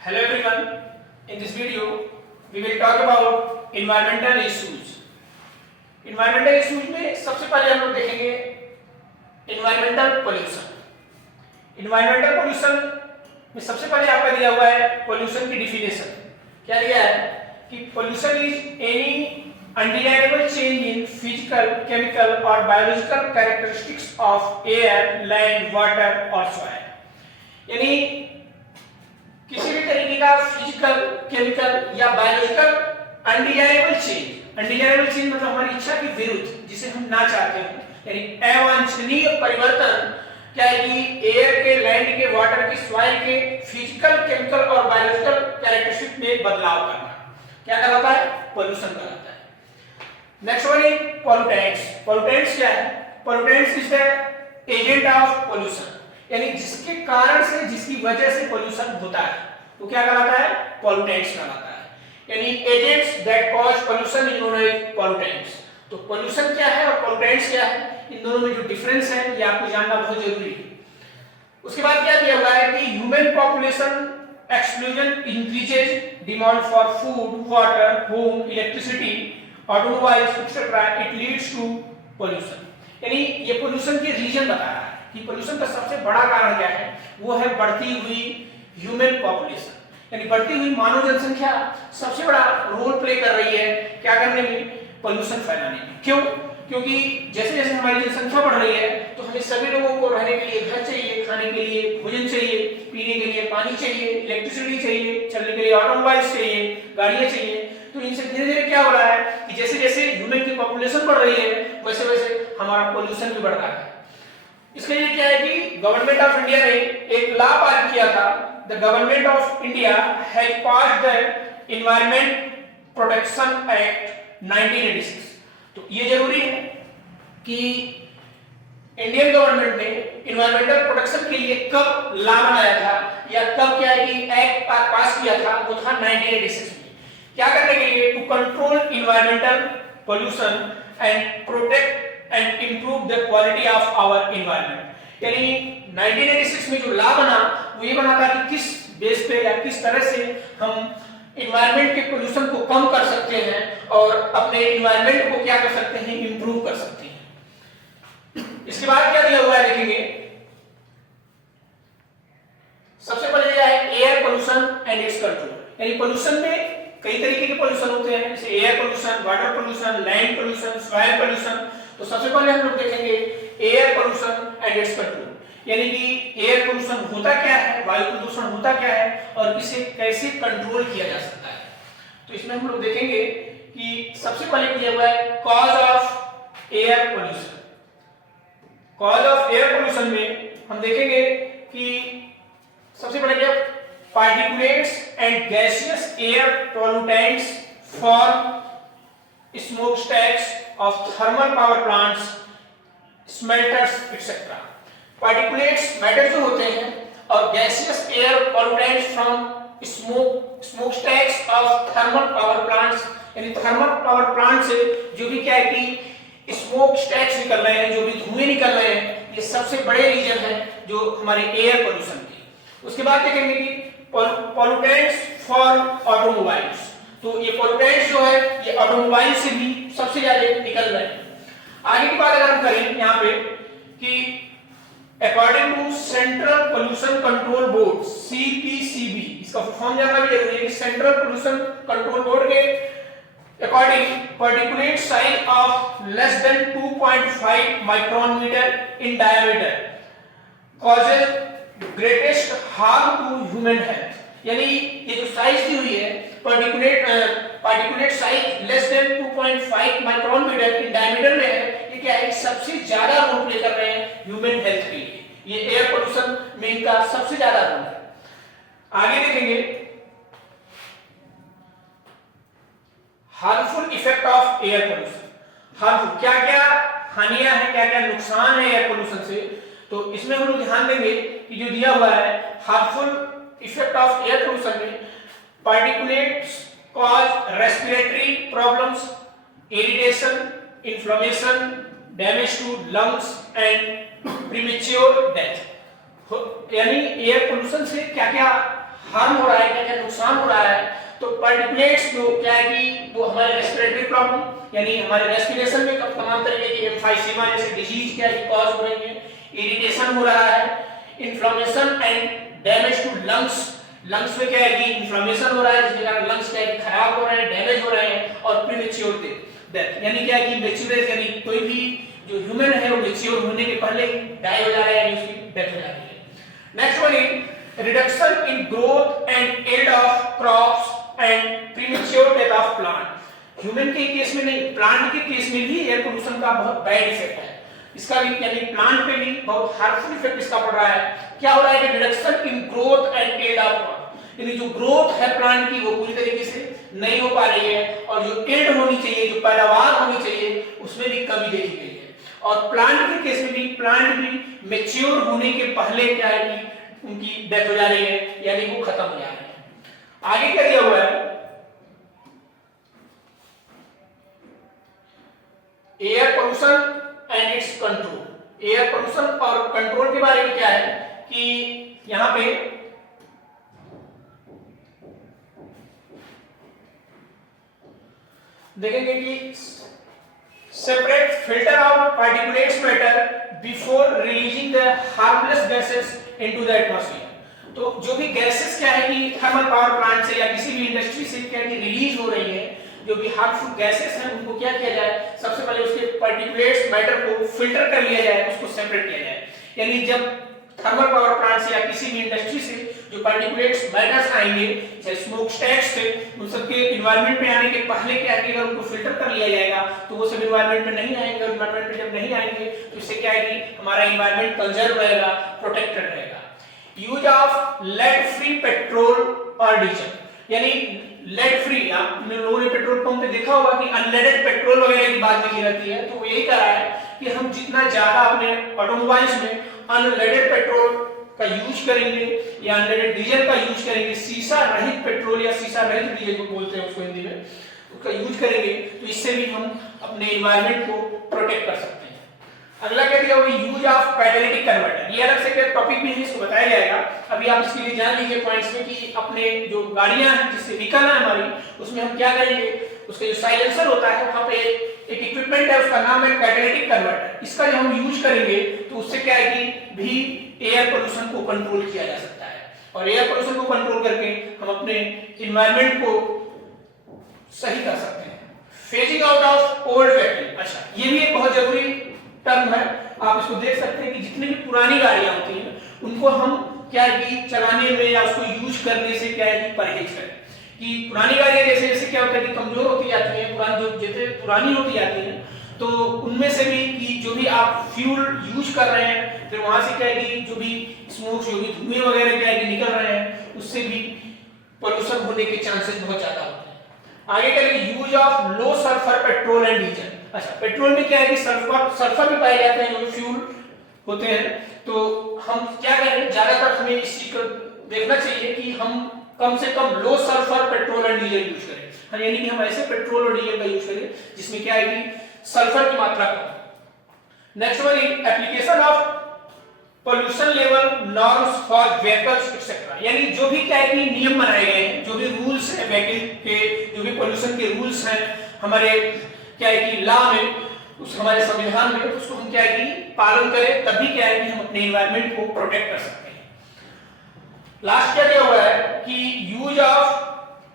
Hello everyone. In this video, we will talk about environmental issues. Environmental issues में सबसे पहले हम लोग देखेंगे environmental pollution. Environmental pollution में सबसे पहले आपका दिया हुआ है pollution की definition. क्या दिया है कि pollution is any undeniable change in physical, chemical or biological characteristics of air, land, water or soil. यानी किसी भी तरीके का फिजिकल, केमिकल या बायोलॉजिकल अनडिजायरेबल चेंज मतलब हमारी इच्छा के विरुद्ध, जिसे हम ना चाहते हैं, यानी अवांछनीय परिवर्तन क्या है कि एयर के, लैंड के, वाटर के, सॉइल के फिजिकल, केमिकल और बायोलॉजिकल कैरेक्टरिस्टिक में बदलाव करना क्या कहलाता है? पोल्यूशन कहलाता है। Next one is pollutants. Pollutants क्या है? Pollutants is the agent of pollution, यानी जिसके कारण से, जिसकी वजह से पोल्यूशन होता है तो क्या कहलाता है? पोल्यूटेंट्स कहलाता है। यानी agents that cause pollution is known as pollutants. तो पोल्यूशन क्या है और पोल्यूटेंट्स क्या है, इन दोनों में जो डिफरेंस है ये आपको जानना बहुत जरूरी है। उसके बाद क्या दिया हुआ है कि human population explosion increases demand for food, water, home, electricity, automobiles etcetera, it leads to pollution. यानी ये पोल्यूशन के रीजन बता रहा है कि पोल्यूशन का सबसे बड़ा कारण क्या है, वो है बढ़ती हुई ह्यूमन पॉपुलेशन, यानी बढ़ती हुई मानव जनसंख्या सबसे बड़ा रोल प्ले कर रही है क्या करने में? पोल्यूशन फैलाने में। क्यों? क्योंकि जैसे जैसे हमारी जनसंख्या बढ़ रही है तो हमें सभी लोगों को रहने के लिए घर चाहिए, खाने के लिए भोजन चाहिए, पीने के लिए पानी चाहिए, इलेक्ट्रिसिटी चाहिए, चलने के लिए ऑटोमोबाइल्स चाहिए, गाड़ियां चाहिए। तो इनसे धीरे धीरे क्या हो रहा है कि जैसे जैसे ह्यूमन की पॉपुलेशन बढ़ रही है वैसे वैसे हमारा पोल्यूशन भी बढ़ रहा है। इसके लिए क्या है कि गवर्नमेंट ऑफ इंडिया ने एक लॉ पारित किया था। The government of India has passed the environment protection act 1986। तो ये जरूरी है कि इंडियन गवर्नमेंट ने एनवायरमेंटल प्रोटेक्शन के लिए कब लॉ बनाया था या कब क्या है कि एक्ट पास किया था, वो था 1986 में। क्या करने के लिए? To control environmental pollution and protect and improve the quality of our environment। यानी 1986 में जो लॉ बना वो ये बना था कि किस बेस पे या किस तरह से हम एनवायरनमेंट के पोल्यूशन को कम कर सकते हैं और अपने एनवायरनमेंट को क्या कर सकते हैं? इंप्रूव कर सकते हैं। इसके बाद क्या दिया हुआ है देखेंगे। सबसे पहले दिया है air pollution and it's control. यानी पोल्यूशन में कई तरीके के पोल्यूशन होते हैं, जैसे air pollution, water pollution, land pollution, soil pollution. तो सबसे पहले हम लोग देखेंगे air pollution and it's control, यानी कि एयर पोल्यूशन होता क्या है, वायु प्रदूषण होता क्या है और इसे कैसे कंट्रोल किया जा सकता है। तो इसमें हम लोग देखेंगे कि सबसे पहले दिया हुआ है cause of air pollution. Cause of air pollution में हम देखेंगे कि सबसे पहले क्या, particulates and gaseous air pollutants form smokestacks of thermal power plants, smelters etc. Particulates matter जो होते हैं और gaseous air pollutants from smokestacks of thermal power plants, यानी thermal power plant से जो भी क्या है कि smokestacks निकल रहे हैं, जो भी धुएं निकल रहे हैं, ये सबसे बड़े रीजन है जो हमारे एयर पोल्यूशन के। उसके बाद देखेंगे कि पोल्यूटेंट्स फॉर ऑटोमोबाइल्स। तो ये पोल्यूटेंट्स जो है ये ऑटोमोबाइल से भी सबसे ज्यादा निकल रहे हैं। आगे की बात अगर हम करें यहाँ पे कि according to central pollution control board CPCB, इसका फॉर्म जानना भी जरूरी है कि सेंट्रल पोल्यूशन कंट्रोल बोर्ड के according particulate size of less than 2.5 micron metre in diameter causes greatest harm to human health. यानी ये जो साइज दी हुई है particulate size less than 2.5 micron metre in diameter में है, ये क्या है? सबसे ज्यादा रोल प्ले कर रहे हैं ह्यूमन हेल्थ के लिए। ये एयर पोल्यूशन में इनका सबसे ज्यादा रोल है। आगे देखेंगे harmful effect of air pollution. Harmful क्या क्या हानियां हैं, क्या क्या नुकसान है एयर पोल्यूशन से। तो इसमें हम लोग ध्यान देंगे कि जो दिया हुआ है harmful effect of air pollution में particulates cause respiratory problems, irritation, inflammation, damage to lungs and premature death. यानी एयर पोल्यूशन से क्या क्या हार्म हो रहा है, क्या क्या नुकसान हो रहा है। तो पार्टिकुलेट्स जो क्या है कि वो हमारे रेस्पिरेटरी प्रॉब्लम यानी हमारे रेस्पिरेशन में तमाम तरीके की एम्फाइसीमा जैसे डिजीज क्या है कॉज हो रही है, इरिटेशन हो रहा है, inflammation and damage to lungs, lungs में क्या है कि इन्फ्लेमेशन हो रहा है जिसके कारण लंग्स क्या है कि खराब हो रहे हैं, डैमेज हो रहे हैं, और प्रीमेच्योर डेथ यानी क्या है कि मैच्योर यानी कोई भी जो ह्यूमन है वो मैच्योर होने के पहले ही डाई हो जा रहा है यानी उसकी डेथ हो जा रही है। Next one is reduction in growth and yield of crops and premature death of plant. Human के केस में नहीं, प्लांट के केस में भी एयर पोल्यूशन का बहुत बैड इफेक्ट है, इसका भी यानी प्लांट पे भी बहुत हार्मफुल इफेक्ट इसका पड़ रहा है। क्या हो रहा है कि reduction in growth and yield of plant यानी जो ग्रोथ है प्लांट की वो पूरी तरीके से नहीं हो पा रही है, और जो एल्ड होनी चाहिए, जो पैदावार होनी चाहिए, उसमें भी कमी देखी गई है। और प्लांट के केस में भी प्लांट भी मैच्योर होने के पहले क्या है कि उनकी डेथ हो जा रही है यानी वो खत्म हो जा रहे हैं। आगे क्या दिया हुआ है, air pollution and it's control. Air pollution और कंट्रोल के बारे में क्या है कि यहां पे देखेंगे कि separate filter out particulates matter before releasing the harmless gases into the atmosphere. तो जो भी गैसेस क्या है कि थर्मल पावर प्लांट से या किसी भी इंडस्ट्री से क्या है कि रिलीज हो रही है, जो भी हार्मफुल गैसेस हैं उनको क्या किया जाए, सबसे पहले उसके पार्टिकुलेट्स मैटर को फिल्टर कर लिया जाए, उसको सेपरेट किया जाए। यानी जब थर्मल पावर प्लांट से या किसी भी इंडस्ट्री से जो पार्टिकुलेट्स मैटर्स आएंगे चाहे स्मोक स्टैक्स से, उन सबके एनवायरनमेंट में आने के पहले क्या है कि अगर उनको फिल्टर कर लिया जाएगा तो वो सब एनवायरनमेंट में नहीं आएंगे, और एनवायरनमेंट में जब नहीं आएंगे तो इससे क्या है कि हमारा एनवायरनमेंट कंजर्व रहेगा, प्रोटेक्टेड रहेगा। Use of lead free petrol और डीजल यानी लेड फ्री, आप लोगों ने पेट्रोल पंप पे देखा होगा कि अनलेडेड पेट्रोल वगैरह की बात लिखी रहती है, तो वो यही कह रहा है कि हम जितना ज्यादा अपने ऑटोमोबाइल्स में अनलेडेड पेट्रोल का यूज करेंगे या अनलेडेड डीजल का यूज करेंगे, सीसा रहित पेट्रोल या सीसा रहित डीजल को बोलते हैं उसको हिंदी में, उसका यूज करेंगे तो इससे भी हम अपने एनवायरनमेंट को प्रोटेक्ट कर सकते हैं। अगला क्या दिया हुआ, यूज ऑफ कैटालिटिक कन्वर्टर। ये अलग से टॉपिक भी है, इसको बताया जाएगा। अभी आप इसके लिए जान लीजिए पॉइंट्स में कि अपने जो गाड़ियां हैं जिससे व्हीकल है हमारी, उसमें हम क्या करेंगे, उसका जो साइलेंसर होता है वहां पे एक इक्विपमेंट है, उसका नाम है कैटालिटिक कन्वर्टर। इसका जब हम यूज करेंगे तो उससे क्या है कि भी एयर पोल्यूशन को कंट्रोल किया जा सकता है, और एयर पोल्यूशन को कंट्रोल करके हम अपने एनवायरनमेंट को सही कर सकते हैं। Phasing out of old vehicle, अच्छा ये भी एक बहुत जरूरी टर्म है, आप इसको देख सकते हैं कि जितनी भी पुरानी गाड़ियां होती हैं उनको हम क्या है कि चलाने में या उसको यूज करने से क्या है कि परहेज करें। कि पुरानी गाड़ियां जैसे जैसे क्या होता है कि कमजोर होती जाती हैं, पुरानी जो जैसे पुरानी होती जाती हैं, तो उनमें से भी कि जो भी आप फ्यूल यूज कर रहे हैं, फिर वहां से क्या है कि जो भी स्मोक, जो भी धुएं वगैरह क्या है कि निकल रहे हैं, उससे भी पोल्यूशन होने के चांसेस बहुत ज्यादा होते हैं। आगे करेंगे use of low sulphur petrol and diesel. अच्छा पेट्रोल में क्या है कि सल्फर भी पाए जाते हैं जो फ्यूल होते हैं, तो हम क्या करें, ज्यादातर हमें इस चीज को देखना चाहिए कि हम कम से कम low sulphur petrol and diesel use करें, यानी कि हम ऐसे पेट्रोल और डीजल का यूज करें जिसमें क्या है कि सल्फर की मात्रा कम। Next one is application of pollution level norms for vehicles etcetera, यानी जो भी क्या है कि नियम बनाए गए हैं, जो भी रूल्स हैं व्हीकल के, जो भी पोल्यूशन के रूल्स हैं हमारे क्या है कि लॉ में, उस हमारे संविधान में, उसको हम क्या है कि पालन करें, तभी क्या है कि हम अपने एनवायरनमेंट को प्रोटेक्ट कर सकते हैं। लास्ट क्या दिया हुआ है कि use of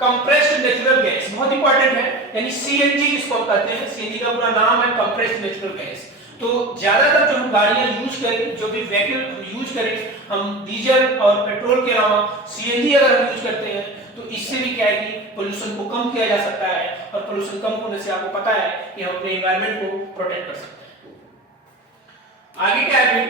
compressed natural gas, बहुत इंपॉर्टेंट है, यानी सीएनजी जिसको हम कहते हैं, सीएनजी का पूरा नाम है कंप्रेस्ड नेचुरल गैस। तो ज्यादातर जो हम गाड़ियां यूज करें, जो भी व्हीकल हम यूज करें, हम डीजल और पेट्रोल के अलावा सीएनजी अगर हम यूज करते हैं तो इससे भी क्या है कि पोल्यूशन को कम किया जा सकता है, और पोल्यूशन कम होने से आपको पता है कि हम अपने एनवायरनमेंट को प्रोटेक्ट कर सकते हैं। आगे क्या है,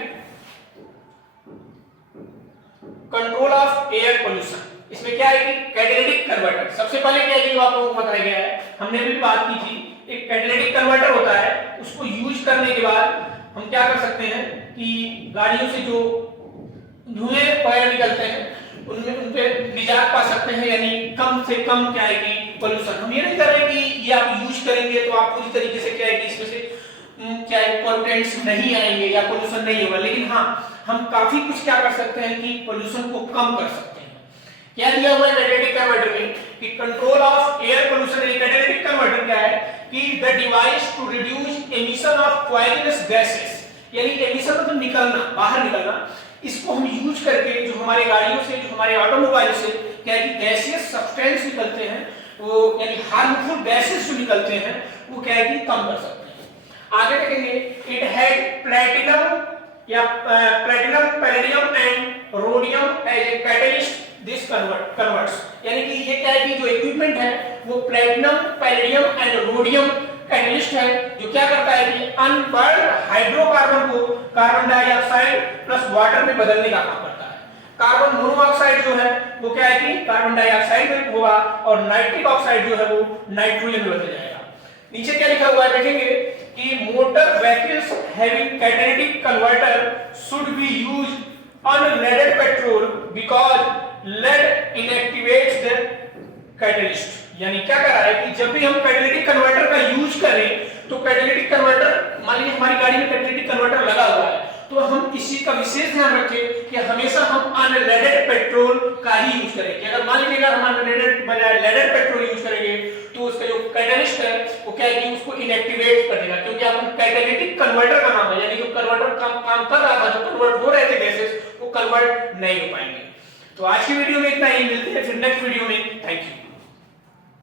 कंट्रोल ऑफ एयर पोल्यूशन। इसमें क्या है कि कैटालिटिक कन्वर्टर, सबसे पहले क्या है कि आप लोगों को बताया गया है, हमने भी बात की थी, एक कैटालिटिक कन्वर्टर होता है, उसको यूज करने के बाद हम क्या कर सकते हैं कि गाड़ियों से जो धुएं वगैरह निकलते हैं उनमें उनपे निजात पा सकते हैं, यानी कम से कम क्या है कि पोल्यूशन। हम ये नहीं कर रहे कि ये आप यूज करेंगे तो आप पूरी तरीके से क्या है कि इसमें से क्या है पोल्यूटेंट्स नहीं आएंगे या पोल्यूशन नहीं होगा, लेकिन हाँ हम काफी कुछ क्या कर सकते हैं कि पोल्यूशन को कम कर सकते हैं। क्या दिया हुआ है कैटालिटिक कन्वर्टर में कि control of air pollution. Catalytic converter क्या है कि the device to reduce emission of poisonous gases, यानी एमिशन मतलब निकलना, बाहर निकलना, इसको हम यूज करके जो हमारे गाड़ियों से, जो हमारे ऑटोमोबाइल से क्या है कि गैसियस सब्सटेंस निकलते हैं, वो यानी हार्मफुल गैसेस जो निकलते हैं वो क्या है कि कम कर सकते हैं। आगे देखेंगे इट हैड प्लैटिनम या platinum, palladium and rhodium as a catalyst this converts, यानी कि ये क्या है कि जो इक्विपमेंट है वो platinum, palladium and rhodium catalyst है, जो क्या करता है कि अनबर्न्ड हाइड्रोकार्बन को कार्बन डाइऑक्साइड प्लस वाटर में बदलने का काम करता है। कार्बन मोनोऑक्साइड जो है वो क्या है कि कार्बन डाइऑक्साइड में होगा और नाइट्रिक ऑक्साइड जो है वो नाइट्रोजन में बदल जाएगा। नीचे क्या लिखा हुआ है देखेंगे कि motor vehicles having catalytic converter should be used on leaded petrol because lead inactivates the catalyst. यानी क्या कर रहा है कि जब भी हम कैटालिटिक कन्वर्टर का यूज करें तो कैटालिटिक कन्वर्टर, मान लीजिए हमारी गाड़ी में कैटालिटिक कन्वर्टर लगा हुआ है, तो हम इसी का विशेष ध्यान रखें कि हमेशा हम अनलेडेड पेट्रोल का ही यूज करें। अगर मान लीजिएगा हम अनलेडेड बजाय लेडेड पेट्रोल यूज करेंगे तो उसका जो कैटलिस्ट है वो क्या है कि उसको इनएक्टिवेट कर देगा, क्योंकि आप कैटालिटिक कन्वर्टर का नाम है, यानी जो कन्वर्टर काम कर रहा था, जो कन्वर्ट हो रहे थे गैसेस, वो कन्वर्ट नहीं हो पाएंगे। तो आज की वीडियो में इतना ही, मिलते हैं फिर नेक्स्ट वीडियो में। Thank you.